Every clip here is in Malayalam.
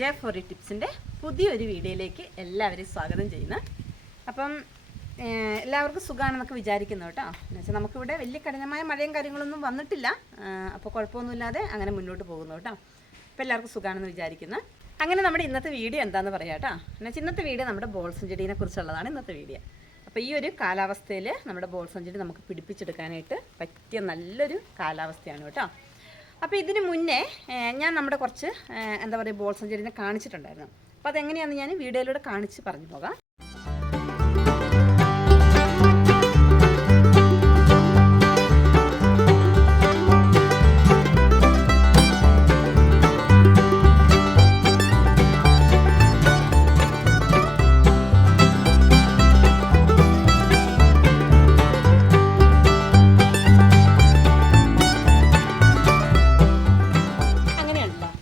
ജെ ഫോറി ടിപ്സിന്റെ പുതിയൊരു വീഡിയോയിലേക്ക് എല്ലാവരെയും സ്വാഗതം ചെയ്യുന്നു. അപ്പം എല്ലാവർക്കും സുഖമാണെന്നൊക്കെ വിചാരിക്കുന്നു കേട്ടോ. എന്നുവെച്ചാൽ നമുക്കിവിടെ വലിയ കഠിനമായ മഴയും കാര്യങ്ങളൊന്നും വന്നിട്ടില്ല. അപ്പോൾ കുഴപ്പമൊന്നുമില്ലാതെ അങ്ങനെ മുന്നോട്ട് പോകുന്നു കേട്ടോ. അപ്പോൾ എല്ലാവർക്കും സുഖമാണെന്ന് വിചാരിക്കുന്നു. അങ്ങനെ നമ്മുടെ ഇന്നത്തെ വീഡിയോ എന്താണെന്ന് പറയാം കേട്ടോ. എന്നുവെച്ചാൽ ഇന്നത്തെ വീഡിയോ നമ്മുടെ ബോൾസും ചെടീനെ കുറിച്ചുള്ളതാണ് ഇന്നത്തെ വീഡിയോ. അപ്പോൾ ഈ ഒരു കാലാവസ്ഥയിൽ നമ്മുടെ ബോൾസും ചെടി നമുക്ക് പിടിപ്പിച്ചെടുക്കാനായിട്ട് പറ്റിയ നല്ലൊരു കാലാവസ്ഥയാണ് കേട്ടോ. അപ്പോൾ ഇതിന് മുന്നേ ഞാൻ നമ്മുടെ കുറച്ച് എന്താ പറയുക ബോൾ സഞ്ചരിനെ കാണിച്ചിട്ടുണ്ടായിരുന്നു. അപ്പോൾ അതെങ്ങനെയാണെന്ന് ഞാൻ വീഡിയോയിലൂടെ കാണിച്ച് പറഞ്ഞു പോകാം.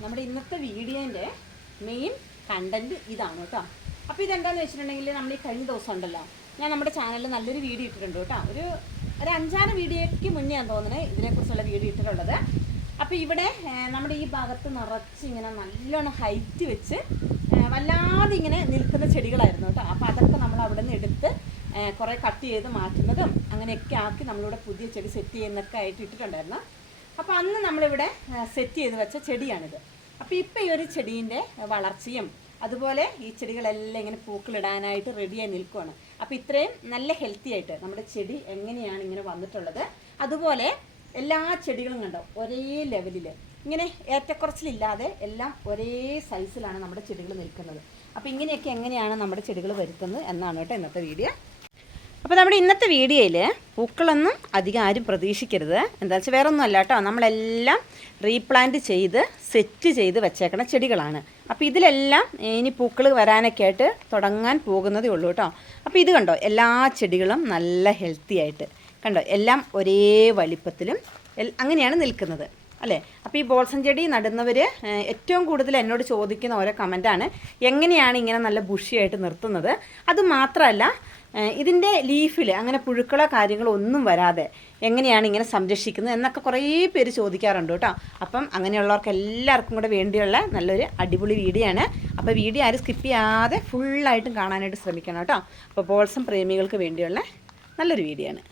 നമ്മുടെ ഇന്നത്തെ വീഡിയോന്റെ മെയിൻ കണ്ടന്റ് ഇതാണ് കേട്ടോ. അപ്പോൾ ഇതെന്താണെന്ന് വെച്ചിട്ടുണ്ടെങ്കിൽ നമ്മൾ ഈ കഴിഞ്ഞ ദിവസം ഉണ്ടല്ലോ ഞാൻ നമ്മുടെ ചാനലിൽ നല്ലൊരു വീഡിയോ ഇട്ടിട്ടുണ്ട് കേട്ടോ. ഒരു ഒരു അഞ്ചാറ് വീഡിയോയ്ക്ക് മുന്നേ ഞാൻ തോന്നുന്നത് ഇതിനെക്കുറിച്ചുള്ള വീഡിയോ ഇട്ടിട്ടുള്ളത്. അപ്പോൾ ഇവിടെ നമ്മുടെ ഈ ഭാഗത്ത് നിറച്ച് ഇങ്ങനെ നല്ലോണം ഹൈറ്റ് വെച്ച് വല്ലാതെ ഇങ്ങനെ നിൽക്കുന്ന ചെടികളായിരുന്നു കേട്ടോ. അപ്പോൾ അതൊക്കെ നമ്മൾ അവിടെ നിന്ന് എടുത്ത് കുറേ കട്ട് ചെയ്ത് മാറ്റുന്നതും അങ്ങനെയൊക്കെ ആക്കി നമ്മളിവിടെ പുതിയ ചെടി സെറ്റ് ചെയ്യുന്നൊക്കെ ആയിട്ട് ഇട്ടിട്ടുണ്ടായിരുന്നു. അപ്പോൾ അന്ന് നമ്മളിവിടെ സെറ്റ് ചെയ്ത് വെച്ച ചെടിയാണിത്. അപ്പോൾ ഇപ്പോൾ ഈ ഒരു ചെടീന്റെ വളർച്ചയും അതുപോലെ ഈ ചെടികളെല്ലാം ഇങ്ങനെ പൂക്കളിടാനായിട്ട് റെഡിയായി നിൽക്കുകയാണ് അപ്പോൾ ഇത്രയും നല്ല ഹെൽത്തി ആയിട്ട് നമ്മുടെ ചെടി എങ്ങനെയാണ് ഇങ്ങനെ വന്നിട്ടുള്ളത്? അതുപോലെ എല്ലാ ചെടികളും കണ്ടോ? ഒരേ ലെവലിൽ ഇങ്ങനെ ഏറ്റക്കുറച്ചിലില്ലാതെ എല്ലാം ഒരേ സൈസിലാണ് നമ്മുടെ ചെടികൾ നിൽക്കുന്നത്. അപ്പോൾ ഇങ്ങനെയൊക്കെ എങ്ങനെയാണ് നമ്മുടെ ചെടികൾ വരുത്തുന്നത് എന്നാണ് കേട്ടോ ഇന്നത്തെ വീഡിയോ. അപ്പോൾ നമ്മുടെ ഇന്നത്തെ വീഡിയോയിൽ പൂക്കളൊന്നും അധികം ആരും പ്രതീക്ഷിക്കരുത്. എന്താ വെച്ചാൽ വേറെ ഒന്നും അല്ല കേട്ടോ. നമ്മളെല്ലാം റീപ്ലാന്റ് ചെയ്ത് സെറ്റ് ചെയ്ത് വെച്ചേക്കണ ചെടികളാണ്. അപ്പോൾ ഇതിലെല്ലാം ഇനി പൂക്കൾ വരാനൊക്കെ ആയിട്ട് തുടങ്ങാൻ പോകുന്നതേ ഉള്ളൂ കേട്ടോ. അപ്പോൾ ഇത് കണ്ടോ? എല്ലാ ചെടികളും നല്ല ഹെൽത്തി ആയിട്ട്. കണ്ടോ? എല്ലാം ഒരേ വലിപ്പത്തിലും അങ്ങനെയാണ് നിൽക്കുന്നത്. അല്ലേ? അപ്പോൾ ഈ ബോൾസൻ ചെടി നടുന്നവർ ഏറ്റവും കൂടുതൽ എന്നോട് ചോദിക്കുന്ന ഓരോ കമന്റാണ് എങ്ങനെയാണ് ഇങ്ങനെ നല്ല ബുഷിയായിട്ട് നിർത്തുന്നത്? അത് മാത്രമല്ല ഇതിന്റെ ലീഫിൽ അങ്ങനെ പുഴുക്കളോ കാര്യങ്ങളോ ഒന്നും വരാതെ എങ്ങനെയാണ് ഇങ്ങനെ സംരക്ഷിക്കുന്നത് എന്നൊക്കെ കുറേ പേര് ചോദിക്കാറുണ്ട് കേട്ടോ. അപ്പം അങ്ങനെയുള്ളവർക്ക് എല്ലാവർക്കും കൂടെ വേണ്ടിയുള്ള നല്ലൊരു അടിപൊളി വീഡിയോ ആണ്. അപ്പോൾ വീഡിയോ ആരും സ്കിപ്പ് ചെയ്യാതെ ഫുള്ളായിട്ടും കാണാനായിട്ട് ശ്രമിക്കണം കേട്ടോ. അപ്പോൾ ബോൾസം പ്രേമികൾക്ക് വേണ്ടിയുള്ള നല്ലൊരു വീഡിയോ ആണ്.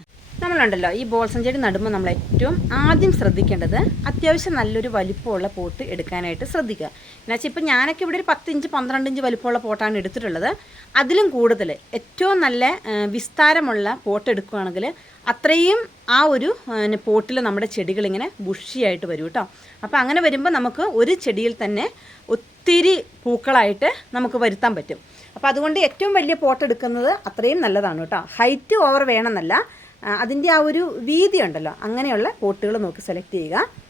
നമ്മളുണ്ടല്ലോ ഈ ബോൾസം ചെടി നടുമ്പോൾ നമ്മൾ ഏറ്റവും ആദ്യം ശ്രദ്ധിക്കേണ്ടത് അത്യാവശ്യം നല്ലൊരു വലിപ്പമുള്ള പോട്ട് എടുക്കാനായിട്ട് ശ്രദ്ധിക്കുക. എന്നുവെച്ചാൽ ഇപ്പം ഞാനൊക്കെ ഇവിടെ ഒരു പത്ത് ഇഞ്ച് പന്ത്രണ്ട് ഇഞ്ച് വലിപ്പമുള്ള പോട്ടാണ് എടുത്തിട്ടുള്ളത്. അതിലും കൂടുതൽ ഏറ്റവും നല്ല വിസ്താരമുള്ള പോട്ട് എടുക്കുകയാണെങ്കിൽ അത്രയും ആ ഒരു പോട്ടിൽ നമ്മുടെ ചെടികളിങ്ങനെ ബുഷിയായിട്ട് വരും കേട്ടോ അപ്പോൾ അങ്ങനെ വരുമ്പോൾ നമുക്ക് ഒരു ചെടിയിൽ തന്നെ ഒത്തിരി പൂക്കളായിട്ട് നമുക്ക് വരുത്താൻ പറ്റും. അപ്പോൾ അതുകൊണ്ട് ഏറ്റവും വലിയ പോട്ട് എടുക്കുന്നത് അത്രയും നല്ലതാണ് കേട്ടോ ഹൈറ്റ് ഓവർ വേണമെന്നല്ല. അതിന്റെ ആ ഒരു വീതി ഉണ്ടല്ലോ. അങ്ങനെയുള്ള പോട്ടുകൾ നോക്കി സെലക്ട് ചെയ്യുക.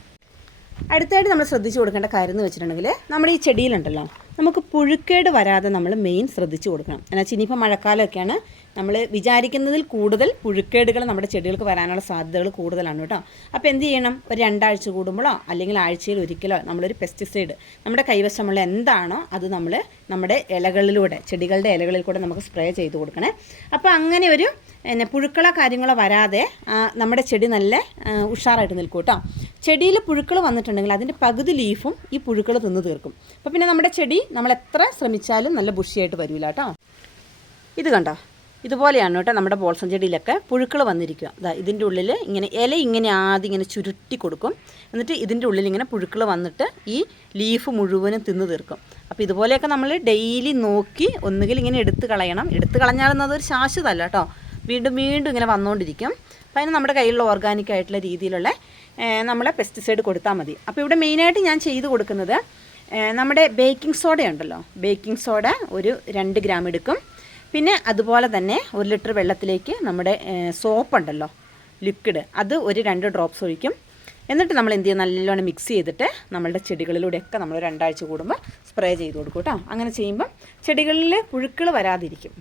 അടുത്തായിട്ട് നമ്മൾ ശ്രദ്ധിച്ചു കൊടുക്കേണ്ട കാര്യം എന്ന് വെച്ചിട്ടുണ്ടെങ്കിൽ നമ്മുടെ ഈ ചെടിയിലുണ്ടല്ലോ. നമുക്ക് പുഴുക്കേട് വരാതെ നമ്മൾ മെയിൻ ശ്രദ്ധിച്ചു കൊടുക്കണം. എന്നുവെച്ചാൽ ഇനിയിപ്പോൾ മഴക്കാലമൊക്കെയാണ് നമ്മൾ വിചാരിക്കുന്നതിൽ കൂടുതൽ പുഴുക്കേടുകൾ നമ്മുടെ ചെടികൾക്ക് വരാനുള്ള സാധ്യതകൾ കൂടുതലാണ് കേട്ടോ. അപ്പോൾ എന്ത് ചെയ്യണം? ഒരു രണ്ടാഴ്ച കൂടുമ്പോഴോ അല്ലെങ്കിൽ ആഴ്ചയിൽ ഒരിക്കലോ നമ്മളൊരു പെസ്റ്റിസൈഡ് നമ്മുടെ കൈവശമുള്ള എന്താണോ അത് നമ്മൾ നമ്മുടെ ഇലകളിലൂടെ ചെടികളുടെ ഇലകളിൽ കൂടെ നമുക്ക് സ്പ്രേ ചെയ്ത് കൊടുക്കണേ. അപ്പോൾ അങ്ങനെ ഒരു പിന്നെ പുഴുക്കളോ കാര്യങ്ങളോ വരാതെ നമ്മുടെ ചെടി നല്ല ഉഷാറായിട്ട് നിൽക്കും കേട്ടോ. ചെടിയിൽ പുഴുക്കൾ വന്നിട്ടുണ്ടെങ്കിൽ അതിന്റെ പകുതി ലീഫും ഈ പുഴുക്കൾ തിന്ന് തീർക്കും. അപ്പോൾ പിന്നെ നമ്മുടെ ചെടി നമ്മൾ എത്ര ശ്രമിച്ചാലും നല്ല ബുഷിയായിട്ട് വരില്ല കേട്ടോ. ഇത് കണ്ടോ? ഇതുപോലെയാണ് കേട്ടോ നമ്മുടെ ബോൾസം ചെടിയിലൊക്കെ പുഴുക്കൾ വന്നിരിക്കുക. അതാ ഇതിന്റെ ഉള്ളിൽ ഇങ്ങനെ ഇല ഇങ്ങനെ ആദ്യം ഇങ്ങനെ ചുരുട്ടി കൊടുക്കും. എന്നിട്ട് ഇതിന്റെ ഉള്ളിൽ ഇങ്ങനെ പുഴുക്കൾ വന്നിട്ട് ഈ ലീഫ് മുഴുവനും തിന്ന് തീർക്കും. അപ്പോൾ ഇതുപോലെയൊക്കെ നമ്മൾ ഡെയിലി നോക്കി ഒന്നുകിൽ ഇങ്ങനെ എടുത്ത് കളയണം. എടുത്ത് കളഞ്ഞാലൊന്നും അതൊരു ശാശ്വതമല്ല കേട്ടോ. വീണ്ടും വീണ്ടും ഇങ്ങനെ വന്നുകൊണ്ടിരിക്കും അപ്പോൾ അതിന് നമ്മുടെ കയ്യിലുള്ള ഓർഗാനിക് ആയിട്ടുള്ള രീതിയിലുള്ള നമ്മളെ പെസ്റ്റിസൈഡ് കൊടുത്താൽ മതി. അപ്പോൾ ഇവിടെ മെയിനായിട്ട് ഞാൻ ചെയ്ത് കൊടുക്കുന്നത് നമ്മുടെ ബേക്കിംഗ് സോഡ ഉണ്ടല്ലോ. ബേക്കിംഗ് സോഡ ഒരു രണ്ട് ഗ്രാം എടുക്കും. പിന്നെ അതുപോലെ തന്നെ ഒരു ലിറ്റർ വെള്ളത്തിലേക്ക് നമ്മുടെ സോപ്പ് ഉണ്ടല്ലോ ലിക്വിഡ് അത് ഒരു രണ്ട് ഡ്രോപ്സ് ഒഴിക്കും. എന്നിട്ട് നമ്മൾ എന്ത് ചെയ്യും? നല്ലോണം മിക്സ് ചെയ്തിട്ട് നമ്മളുടെ ചെടികളിലൂടെയൊക്കെ നമ്മൾ രണ്ടാഴ്ച കൂടുമ്പോൾ സ്പ്രേ ചെയ്ത് കൊടുക്കും കേട്ടോ. അങ്ങനെ ചെയ്യുമ്പം ചെടികളിൽ പുഴുക്കൾ വരാതിരിക്കും.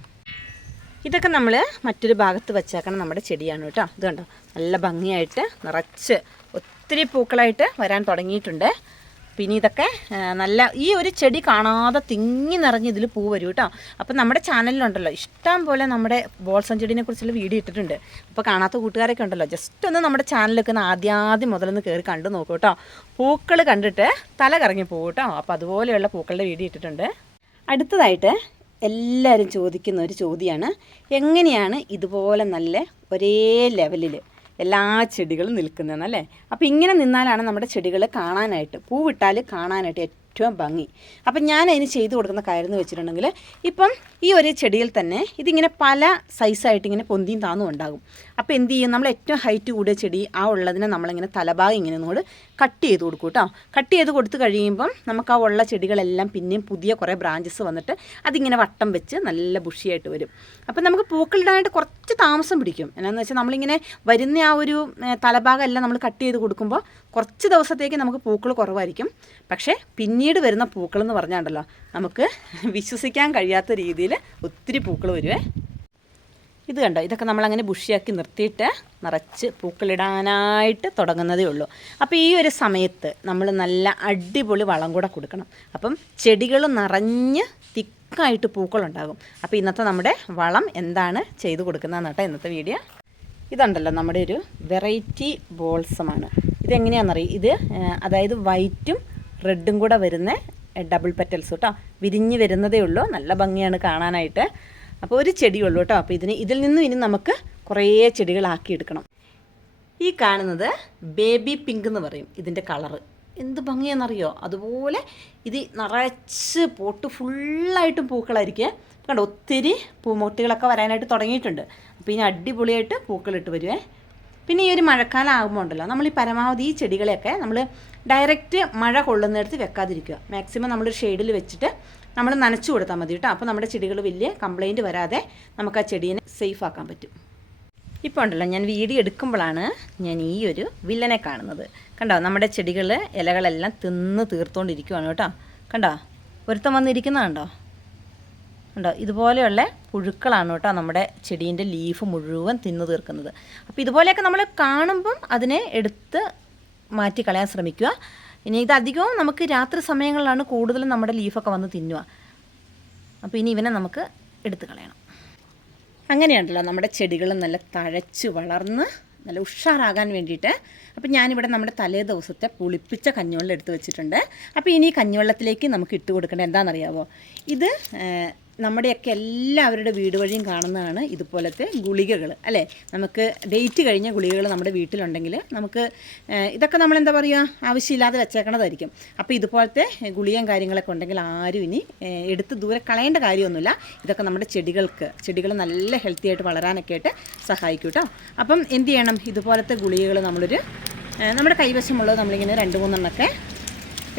ഇതൊക്കെ നമ്മൾ മറ്റൊരു ഭാഗത്ത് വെച്ചേക്കണം നമ്മുടെ ചെടിയാണ് കേട്ടോ. ഇത് കണ്ടോ? നല്ല ഭംഗിയായിട്ട് നിറച്ച് ഒത്തിരി പൂക്കളായിട്ട് വരാൻ തുടങ്ങിയിട്ടുണ്ട്. പിന്നെ ഇതൊക്കെ നല്ല ഈ ഒരു ചെടി കാണാതെ തിങ്ങി നിറഞ്ഞ് ഇതിൽ പൂ വരും കേട്ടോ. അപ്പം നമ്മുടെ ചാനലിലുണ്ടല്ലോ ഇഷ്ടം പോലെ നമ്മുടെ ബോൾസൺ ചെടീനെ കുറിച്ചുള്ള വീഡിയോ ഇട്ടിട്ടുണ്ട്. അപ്പോൾ കാണാത്ത കൂട്ടുകാരൊക്കെ ഉണ്ടല്ലോ ജസ്റ്റ് ഒന്ന് നമ്മുടെ ചാനലൊക്കെ ഒന്ന് ആദ്യാദ്യം മുതലൊന്ന് കയറി കണ്ടു നോക്കൂ കേട്ടോ. പൂക്കൾ കണ്ടിട്ട് തല കറങ്ങി പോകും കേട്ടോ. അപ്പോൾ അതുപോലെയുള്ള പൂക്കളുടെ വീഡിയോ ഇട്ടിട്ടുണ്ട്. അടുത്തതായിട്ട് എല്ലാവരും ചോദിക്കുന്ന ഒരു ചോദ്യമാണ് എങ്ങനെയാണ് ഇതുപോലെ നല്ല ഒരേ ലെവലിൽ എല്ലാ ചെടികളും നിൽക്കുന്നതെന്ന് അല്ലേ? അപ്പോൾ ഇങ്ങനെ നിന്നാലാണ് നമ്മുടെ ചെടികൾ കാണാനായിട്ട് പൂവിട്ടാൽ കാണാനായിട്ട് ഏറ്റവും ഭംഗി. അപ്പം ഞാൻ അതിന് ചെയ്തു കൊടുക്കുന്ന കാര്യം എന്ന് വെച്ചിട്ടുണ്ടെങ്കിൽ ഇപ്പം ഈ ഒരു ചെടിയിൽ തന്നെ ഇതിങ്ങനെ പല സൈസായിട്ട് ഇങ്ങനെ പൊന്തിയും താന്നും ഉണ്ടാകും അപ്പോൾ എന്ത് ചെയ്യും? നമ്മൾ ഏറ്റവും ഹൈറ്റ് കൂടിയ ചെടി ആ ഉള്ളതിനെ നമ്മളിങ്ങനെ തലഭാഗം ഇങ്ങനെ ഒന്നുകൂടെ കട്ട് ചെയ്ത് കൊടുക്കും കേട്ടോ കട്ട് ചെയ്ത് കൊടുത്ത് കഴിയുമ്പം നമുക്ക് ആ ഉള്ള ചെടികളെല്ലാം പിന്നെയും പുതിയ കുറേ ബ്രാഞ്ചസ് വന്നിട്ട് അതിങ്ങനെ വട്ടം വെച്ച് നല്ല ബുഷിയായിട്ട് വരും. അപ്പം നമുക്ക് പൂക്കളിടാനായിട്ട് കുറച്ച് താമസം പിടിക്കും. എന്നാന്ന് വെച്ചാൽ നമ്മളിങ്ങനെ വരുന്ന ആ ഒരു തലഭാഗം എല്ലാം നമ്മൾ കട്ട് ചെയ്ത് കൊടുക്കുമ്പോൾ കുറച്ച് ദിവസത്തേക്ക് നമുക്ക് പൂക്കൾ കുറവായിരിക്കും. പക്ഷേ പിന്നീട് വരുന്ന പൂക്കളെന്ന് പറഞ്ഞാണ്ടല്ലോ നമുക്ക് വിശ്വസിക്കാൻ കഴിയാത്ത രീതിയിൽ ഒത്തിരി പൂക്കൾ വരുവേ. ഇത് കണ്ടോ? ഇതൊക്കെ നമ്മളങ്ങനെ ബുഷിയാക്കി നിർത്തിയിട്ട് നിറച്ച് പൂക്കളിടാനായിട്ട് തുടങ്ങുന്നതേ ഉള്ളൂ. അപ്പോൾ ഈ ഒരു സമയത്ത് നമ്മൾ നല്ല അടിപൊളി വളം കൂടെ കൊടുക്കണം. അപ്പം ചെടികൾ നിറഞ്ഞ് തിക്കായിട്ട് പൂക്കളുണ്ടാകും. അപ്പോൾ ഇന്നത്തെ നമ്മുടെ വളം എന്താണ് ചെയ്തു കൊടുക്കുന്നതെന്ന് കേട്ടോ ഇന്നത്തെ വീഡിയോ. ഇതുണ്ടല്ലോ നമ്മുടെ ഒരു വെറൈറ്റി ബോൾസമാണ്. ഇതെങ്ങനെയാണെന്നറിയും? ഇത് അതായത് വൈറ്റും റെഡും കൂടെ വരുന്ന ഡബിൾ പെറ്റൽസ് കേട്ടോ. വിരിഞ്ഞ് വരുന്നതേ ഉള്ളൂ. നല്ല ഭംഗിയാണ് കാണാനായിട്ട്. അപ്പോൾ ഒരു ചെടിയുള്ളൂ കേട്ടോ. അപ്പോൾ ഇതിന് ഇതിൽ നിന്നും ഇനി നമുക്ക് കുറേ ചെടികളാക്കി എടുക്കണം. ഈ കാണുന്നത് ബേബി പിങ്ക് എന്ന് പറയും ഇതിന്റെ കളറ് എന്ത് ഭംഗിയാണെന്നറിയോ? അതുപോലെ ഇത് നിറച്ച് പോട്ട് ഫുള്ളായിട്ടും പൂക്കളായിരിക്കും. കണ്ടോ ഒത്തിരി പൂമൊട്ടികളൊക്കെ വരാനായിട്ട് തുടങ്ങിയിട്ടുണ്ട്. അപ്പോൾ ഇനി അടിപൊളിയായിട്ട് പൂക്കളിട്ട് വരുവേ. പിന്നെ ഈ ഒരു മഴക്കാലം ആകുമ്പോൾ ഉണ്ടല്ലോ നമ്മൾ ഈ പരമാവധി ഈ ചെടികളെയൊക്കെ നമ്മൾ ഡയറക്റ്റ് മഴ കൊള്ളുന്നിടത്ത് വെക്കാതിരിക്കുക. മാക്സിമം നമ്മൾ ഷെയ്ഡിൽ വെച്ചിട്ട് നമ്മൾ നനച്ചു കൊടുത്താൽ മതി കേട്ടോ. അപ്പോൾ നമ്മുടെ ചെടികൾ വലിയ കംപ്ലൈന്റ് വരാതെ നമുക്ക് ആ ചെടീനെ സേഫ് ആക്കാൻ പറ്റും. ഇപ്പോൾ ഉണ്ടല്ലോ ഞാൻ വീഡിയോ എടുക്കുമ്പോഴാണ് ഞാൻ ഈ ഒരു വില്ലനെ കാണുന്നത്. കണ്ടോ? നമ്മുടെ ചെടികൾ ഇലകളെല്ലാം തിന്ന് തീർത്തുകൊണ്ടിരിക്കുവാണ് കേട്ടോ. കണ്ടോ? ഒരുത്തം വന്നിരിക്കുന്നതുണ്ടോ ഉണ്ടോ? ഇതുപോലെയുള്ള പുഴുക്കളാണ് കേട്ടോ നമ്മുടെ ചെടീന്റെ ലീഫ് മുഴുവൻ തിന്നു തീർക്കുന്നത്. അപ്പോൾ ഇതുപോലെയൊക്കെ നമ്മൾ കാണുമ്പം അതിനെ എടുത്ത് മാറ്റി കളയാൻ ശ്രമിക്കുക. ഇനി ഇത് അധികവും നമുക്ക് രാത്രി സമയങ്ങളിലാണ് കൂടുതലും നമ്മുടെ ലീഫൊക്കെ വന്ന് തിന്നുക. അപ്പോൾ ഇനി ഇവനെ നമുക്ക് എടുത്തു കളയണം. അങ്ങനെയാണല്ലോ നമ്മുടെ ചെടികൾ നല്ല തഴച്ച് വളർന്ന് നല്ല ഉഷാറാകാൻ വേണ്ടിയിട്ട്. അപ്പോൾ ഞാനിവിടെ നമ്മുടെ തലേ ദിവസത്തെ പുളിപ്പിച്ച കഞ്ഞിവെള്ളം എടുത്ത് വെച്ചിട്ടുണ്ട്. അപ്പോൾ ഇനി കഞ്ഞിവെള്ളത്തിലേക്ക് നമുക്ക് ഇട്ട് കൊടുക്കേണ്ടത് എന്താണെന്നറിയാവോ? ഇത് നമ്മുടെയൊക്കെ എല്ലാവരുടെ വീട് വഴിയും കാണുന്നതാണ് ഇതുപോലത്തെ ഗുളികകൾ അല്ലേ? നമുക്ക് ഡേറ്റ് കഴിഞ്ഞ ഗുളികകൾ നമ്മുടെ വീട്ടിലുണ്ടെങ്കിൽ നമുക്ക് ഇതൊക്കെ നമ്മൾ എന്താ പറയുക ആവശ്യമില്ലാതെ വെച്ചേക്കണതായിരിക്കും. അപ്പോൾ ഇതുപോലത്തെ ഗുളികയും കാര്യങ്ങളൊക്കെ ഉണ്ടെങ്കിൽ ആരും ഇനി എടുത്ത് ദൂരെ കളയേണ്ട കാര്യമൊന്നുമില്ല. ഇതൊക്കെ നമ്മുടെ ചെടികൾക്ക് ചെടികൾ നല്ല ഹെൽത്തി ആയിട്ട് വളരാനൊക്കെ ആയിട്ട് സഹായിക്കും കേട്ടോ അപ്പം എന്ത് ചെയ്യണം? ഇതുപോലത്തെ ഗുളികകൾ നമ്മളൊരു നമ്മുടെ കൈവശമുള്ളത് നമ്മളിങ്ങനെ രണ്ട് മൂന്നെണ്ണമൊക്കെ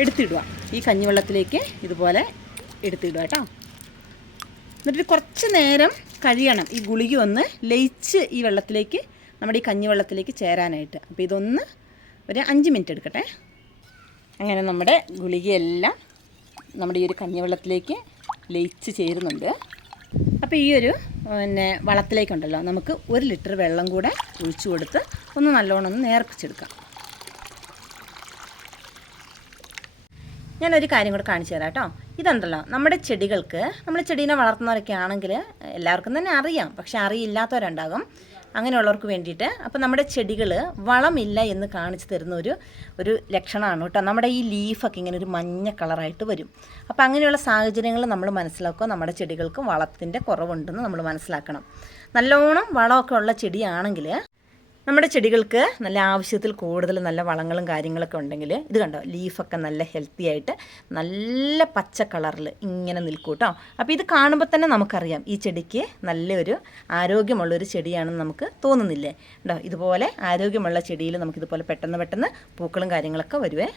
എടുത്തിടുക. ഈ കഞ്ഞിവെള്ളത്തിലേക്ക് ഇതുപോലെ എടുത്തിടുക കേട്ടോ എന്നിട്ട് കുറച്ച് നേരം കഴിയണം. ഈ ഗുളിക ഒന്ന് ലയിച്ച് ഈ വെള്ളത്തിലേക്ക് നമ്മുടെ ഈ കഞ്ഞിവെള്ളത്തിലേക്ക് ചേരാനായിട്ട്. അപ്പോൾ ഇതൊന്ന് ഒരു അഞ്ച് മിനിറ്റ് എടുക്കട്ടെ. അങ്ങനെ നമ്മുടെ ഗുളികയെല്ലാം നമ്മുടെ ഈ ഒരു കഞ്ഞിവെള്ളത്തിലേക്ക് ലയിച്ച് ചേരുന്നുണ്ട്. അപ്പോൾ ഈ ഒരു പിന്നെ വളത്തിലേക്കുണ്ടല്ലോ. നമുക്ക് ഒരു ലിറ്റർ വെള്ളം കൂടെ ഒഴിച്ചു കൊടുത്ത് ഒന്ന് നല്ലോണം ഒന്ന് നേർപ്പിച്ചെടുക്കാം. ഞാനൊരു കാര്യം കൂടെ കാണിച്ചു തരാം കേട്ടോ. ഇതുണ്ടല്ലോ നമ്മുടെ ചെടികൾക്ക് നമ്മൾ ചെടീനെ വളർത്തുന്നവരൊക്കെ ആണെങ്കിൽ എല്ലാവർക്കും തന്നെ അറിയാം. പക്ഷെ അറിയില്ലാത്തവരുണ്ടാകും. അങ്ങനെയുള്ളവർക്ക് വേണ്ടിയിട്ട്. അപ്പോൾ നമ്മുടെ ചെടികൾ വളമില്ല എന്ന് കാണിച്ചു തരുന്ന ഒരു ഒരു ലക്ഷണമാണ് കേട്ടോ. നമ്മുടെ ഈ ലീഫൊക്കെ ഇങ്ങനെ ഒരു മഞ്ഞ കളറായിട്ട് വരും. അപ്പോൾ അങ്ങനെയുള്ള സാഹചര്യങ്ങൾ നമ്മൾ മനസ്സിലാക്കുക നമ്മുടെ ചെടികൾക്ക് വളത്തിന്റെ കുറവുണ്ടെന്ന് നമ്മൾ മനസ്സിലാക്കണം. നല്ലോണം വളമൊക്കെ ഉള്ള ചെടിയാണെങ്കിൽ നമ്മുടെ ചെടികൾക്ക് നല്ല ആവശ്യത്തിൽ കൂടുതൽ നല്ല വളങ്ങളും കാര്യങ്ങളൊക്കെ ഉണ്ടെങ്കിൽ ഇത് കണ്ടോ ലീഫൊക്കെ നല്ല ഹെൽത്തി ആയിട്ട് നല്ല പച്ച കളറിൽ ഇങ്ങനെ നിൽക്കും കേട്ടോ അപ്പോൾ ഇത് കാണുമ്പോൾ തന്നെ നമുക്കറിയാം ഈ ചെടിക്ക് നല്ലൊരു ആരോഗ്യമുള്ളൊരു ചെടിയാണെന്ന് നമുക്ക് തോന്നുന്നില്ലേ? കേട്ടോ ഇതുപോലെ ആരോഗ്യമുള്ള ചെടിയിൽ നമുക്കിതുപോലെ പെട്ടെന്ന് പെട്ടെന്ന് പൂക്കളും കാര്യങ്ങളൊക്കെ വരുവേ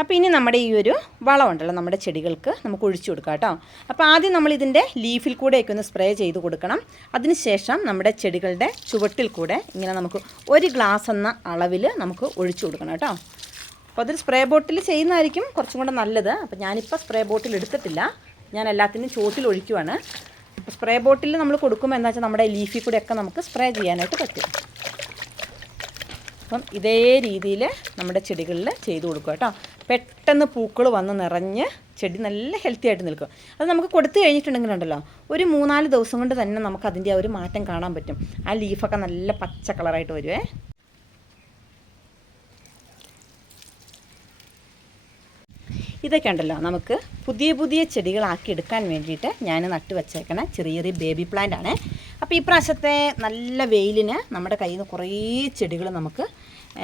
അപ്പോൾ ഇനി നമ്മുടെ ഈ ഒരു വളമുണ്ടല്ലോ നമ്മുടെ ചെടികൾക്ക് നമുക്ക് ഒഴിച്ചു കൊടുക്കാം കേട്ടോ. അപ്പോൾ ആദ്യം നമ്മൾ ഇതിന്റെ ലീഫിൽ കൂടെയൊക്കെ ഒന്ന് സ്പ്രേ ചെയ്ത് കൊടുക്കണം. അതിനുശേഷം നമ്മുടെ ചെടികളുടെ ചുവട്ടിൽ കൂടെ ഇങ്ങനെ നമുക്ക് ഒരു ഗ്ലാസ് എന്ന അളവിൽ നമുക്ക് ഒഴിച്ചു കൊടുക്കണം കേട്ടോ. അപ്പോൾ അതൊരു സ്പ്രേ ബോട്ടിൽ ചെയ്യുന്നതായിരിക്കും കുറച്ചും കൂടെ നല്ലത്. അപ്പോൾ ഞാനിപ്പോൾ സ്പ്രേ ബോട്ടിൽ എടുത്തിട്ടില്ല. ഞാൻ എല്ലാത്തിനും ചോട്ടിൽ ഒഴിക്കുവാണ്. അപ്പോൾ സ്പ്രേ ബോട്ടിൽ നമ്മൾ കൊടുക്കുമ്പോൾ എന്താ വെച്ചാൽ നമ്മുടെ ലീഫിൽ കൂടെയൊക്കെ നമുക്ക് സ്പ്രേ ചെയ്യാനായിട്ട് പറ്റും. അപ്പം ഇതേ രീതിയിൽ നമ്മുടെ ചെടികളിൽ ചെയ്ത് കൊടുക്കുക കേട്ടോ. പെട്ടെന്ന് പൂക്കൾ വന്ന് നിറഞ്ഞ് ചെടി നല്ല ഹെൽത്തി ആയിട്ട് നിൽക്കും. അത് നമുക്ക് കൊടുത്തു കഴിഞ്ഞിട്ടുണ്ടെങ്കിലുണ്ടല്ലോ ഒരു മൂന്നാൽ ദിവസം കൊണ്ട് തന്നെ നമുക്ക് അതിന്റെ ആ ഒരു മാറ്റം കാണാൻ പറ്റും. ആ ലീഫൊക്കെ നല്ല പച്ച കളറായിട്ട് വരുവേ. ഇതൊക്കെ ഉണ്ടല്ലോ നമുക്ക് പുതിയ പുതിയ ചെടികളാക്കി എടുക്കാൻ വേണ്ടിയിട്ട് ഞാൻ നട്ടു വച്ചേക്കണ ചെറിയ ചെറിയ ബേബി പ്ലാന്റ് ആണ്. അപ്പോൾ ഈ പ്രാവശ്യത്തെ നല്ല വെയിലിന് നമ്മുടെ കയ്യിൽ നിന്ന് കുറേ ചെടികൾ നമുക്ക്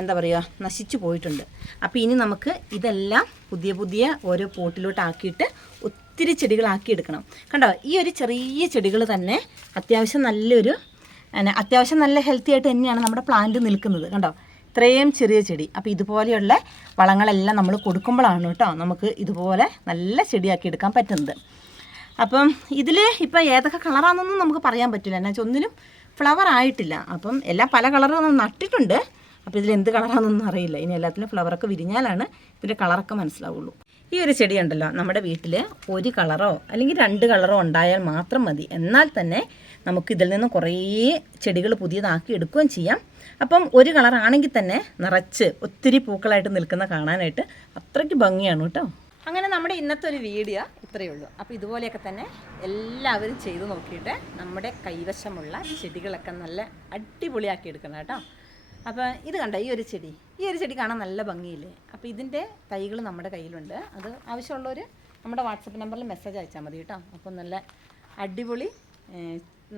എന്താ പറയുക നശിച്ചു പോയിട്ടുണ്ട്. അപ്പോൾ ഇനി നമുക്ക് ഇതെല്ലാം പുതിയ പുതിയ ഓരോ പോട്ടിലോട്ട് ആക്കിയിട്ട് ഒത്തിരി ചെടികളാക്കി എടുക്കണം. കണ്ടോ ഈ ഒരു ചെറിയ ചെടികൾ തന്നെ അത്യാവശ്യം നല്ലൊരു അത്യാവശ്യം നല്ല ഹെൽത്തി ആയിട്ട് തന്നെയാണ് നമ്മുടെ പ്ലാന്റ് നിൽക്കുന്നത്. കണ്ടോ ഇത്രയും ചെറിയ ചെടി. അപ്പോൾ ഇതുപോലെയുള്ള വളങ്ങളെല്ലാം നമ്മൾ കൊടുക്കുമ്പോഴാണ് കേട്ടോ നമുക്ക് ഇതുപോലെ നല്ല ചെടിയാക്കി എടുക്കാൻ പറ്റുന്നത്. അപ്പം ഇതിൽ ഇപ്പം ഏതൊക്കെ കളറാണെന്നൊന്നും നമുക്ക് പറയാൻ പറ്റില്ല. എന്നാ ഒന്നിനും ഫ്ലവർ ആയിട്ടില്ല. അപ്പം എല്ലാം പല കളറും നട്ടിട്ടുണ്ട്. അപ്പോൾ ഇതിൽ എന്ത് കളറാണെന്നൊന്നും അറിയില്ല. ഇനി എല്ലാത്തിലും ഫ്ലവറൊക്കെ വിരിഞ്ഞാലാണ് ഇതിന്റെ കളറൊക്കെ മനസ്സിലാവുള്ളൂ. ഈ ഒരു ചെടി ഉണ്ടല്ലോ നമ്മുടെ വീട്ടിൽ ഒരു കളറോ അല്ലെങ്കിൽ രണ്ട് കളറോ ഉണ്ടായാൽ മാത്രം മതി. എന്നാൽ തന്നെ നമുക്ക് ഇതിൽ നിന്ന് കുറേ ചെടികൾ പുതിയതാക്കി എടുക്കുകയും ചെയ്യാം. അപ്പം ഒരു കളറാണെങ്കിൽ തന്നെ നിറച്ച് ഒത്തിരി പൂക്കളായിട്ട് നിൽക്കുന്ന കാണാനായിട്ട് അത്രയ്ക്ക് ഭംഗിയാണ് കേട്ടോ. അങ്ങനെ നമ്മുടെ ഇന്നത്തെ ഒരു വീഡിയോ ഇത്രയേ ഉള്ളൂ. അപ്പോൾ ഇതുപോലെയൊക്കെ തന്നെ എല്ലാവരും ചെയ്തു നോക്കിയിട്ട് നമ്മുടെ കൈവശമുള്ള ചെടികളൊക്കെ നല്ല അടിപൊളിയാക്കി എടുക്കണം കേട്ടോ. അപ്പോൾ ഇത് കണ്ട ഈ ഒരു ചെടി. ഈ ഒരു ചെടി കാണാൻ നല്ല ഭംഗിയില്ലേ? അപ്പോൾ ഇതിന്റെ തൈകൾ നമ്മുടെ കയ്യിലുണ്ട്. അത് ആവശ്യമുള്ളവർ നമ്മുടെ വാട്സപ്പ് നമ്പറിൽ മെസ്സേജ് അയച്ചാൽ മതി കേട്ടോ. അപ്പോൾ നല്ല അടിപൊളി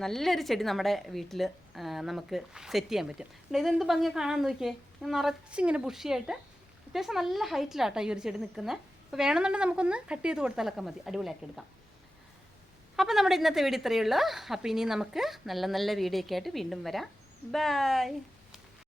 നല്ലൊരു ചെടി നമ്മുടെ വീട്ടിൽ നമുക്ക് സെറ്റ് ചെയ്യാൻ പറ്റും. ഇതെന്ത് ഭംഗിയാണ് കാണാൻ നോക്കിയേ? നിറച്ചിങ്ങനെ ബുഷിയായിട്ട് അത്യാവശ്യം നല്ല ഹൈറ്റിലാട്ടോ ഈ ഒരു ചെടി നിൽക്കുന്നത് അപ്പോൾ വേണമെന്നുണ്ടെങ്കിൽ നമുക്കൊന്ന് കട്ട് ചെയ്ത് കൊടുത്താലൊക്കെ മതി. അടിപൊളിയാക്കി എടുക്കാം. അപ്പോൾ നമ്മുടെ ഇന്നത്തെ വീഡിയോ ഇത്രയേ ഉള്ളൂ. അപ്പോൾ ഇനി നമുക്ക് നല്ല നല്ല വീഡിയോ ഒക്കെ ആയിട്ട് വീണ്ടും വരാം. ബൈ